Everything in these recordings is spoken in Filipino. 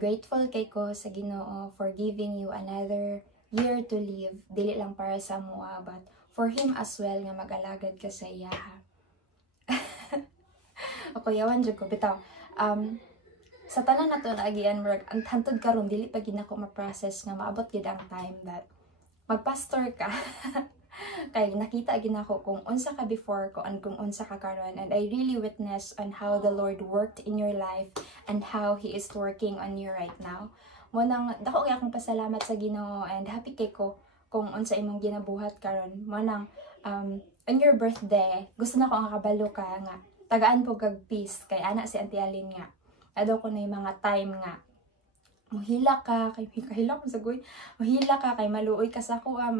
Grateful kay ko sa Ginoo for giving you another year to live. Dili lang para sa mua, but for Him as well nga mag-alagad ka sa iya. Ako yawan jud ko bitaw. Sa tanan nato na agian work, ang hantod karon dili pa gid nako ma-process nga maabot gid ang time that magpastor ka. Kay nakita gid nako kung unsa ka before ko and kung unsa ka karon, and I really witness on how the Lord worked in your life and how He is working on you right now. Mo nang dako kay akong pasalamat sa Ginoo and happy kay ko kung unsa imong ginabuhat karon. Mo nang on your birthday gusto na ko nga kabalo ka nga tagaan po kag peace kay ana si Auntie Alin nga. Ado ko na yung mga time nga mohila ka kay kahila ko sagoy. Mohila ka kay maluoy ka sa kuha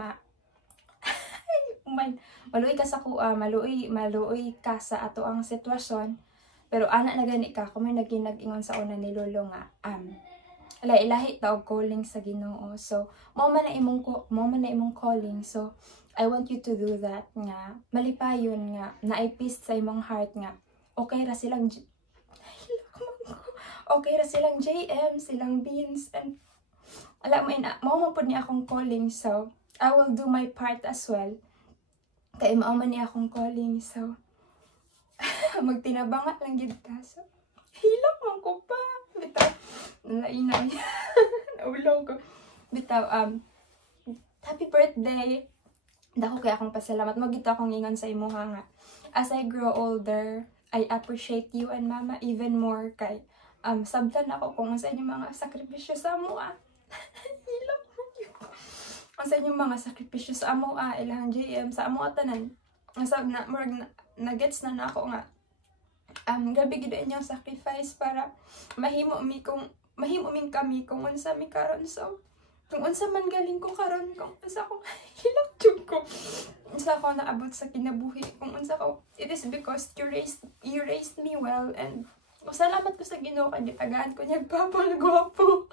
maluoy ka sa kuha, maluoy ka sa ato ang sitwasyon. Pero ana na gani ka kung may nag-ingon sa una ni Lolo nga ilahi ta og calling sa Ginoo. So mo man na imong calling. So I want you to do that nga malipayon nga naay peace sa imong heart nga okay ra silang JM, silang Beans, and alam mo pud ni akong calling. So I will do my part as well. Kay mao man ni akong calling. So magtinabangat lang gid ta. So hilak man ko pa. Bitaw nainay. Naulaw ko. Bitaw happy birthday. Dako kay akong pasalamat. Magita akong ingon sa imuha nga. As I grow older, I appreciate you and Mama even more kay sabtan ako kung sa inyong mga sakripisyo sa amoa. Hilak mo yun. Sa inyong mga sakripisyo sa amoa, ilang JM, sa amoa tanan. Nagets na ako nga. Gabi gid inyong sacrifice para mahimo mi kami kung unsa mi karon. So kung unsa man galing ko karon, kung unsa ko hilak jud ko. Unsa ko naabot sa kinabuhi, kung unsa ko, it is because you raised me well, and salamat ko sa Ginoo kay gitagaan ko niya papal gwapo.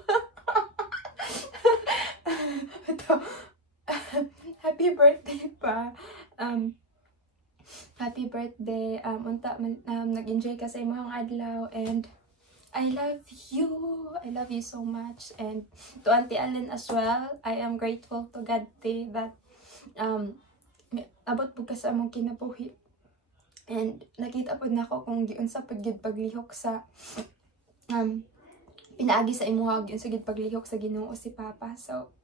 Ito. Happy birthday pa. Happy birthday. Nag-enjoy ka sa imong adlaw, and I love you. I love you so much. And to Auntie Alin as well, I am grateful to God that abot po ka sa among kinabuhi. And nakita po na ako kung giunsa pud gid paglihok sa pinaagi sa imuha, giunsa gid paglihok sa Ginoo si Papa. So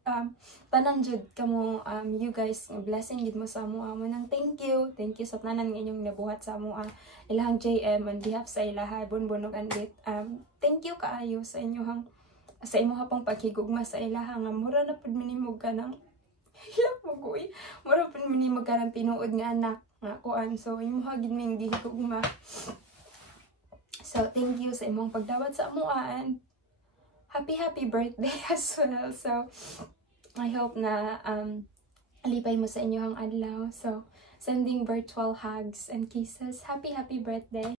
tanan jud kamo you guys, blessing gid mo sa amoa. Mo nang thank you sa tanan nga inyong nabuhat sa amoa. Ilahang JM on behalf sa ilaha bunbunog andit. Thank you kaayo sa imuha pang paghigugma sa ilaha nga mura na pud minimog ka nang hilak mo goy. Mura pud minimog ka nang tinuod nga anak nga kuan. So imuha gid ning gihigugma. So thank you sa imong pagdawat sa amoa, and happy birthday as well. So I hope na alipay mo sa inyong adlaw. So sending virtual hugs and kisses. Happy birthday.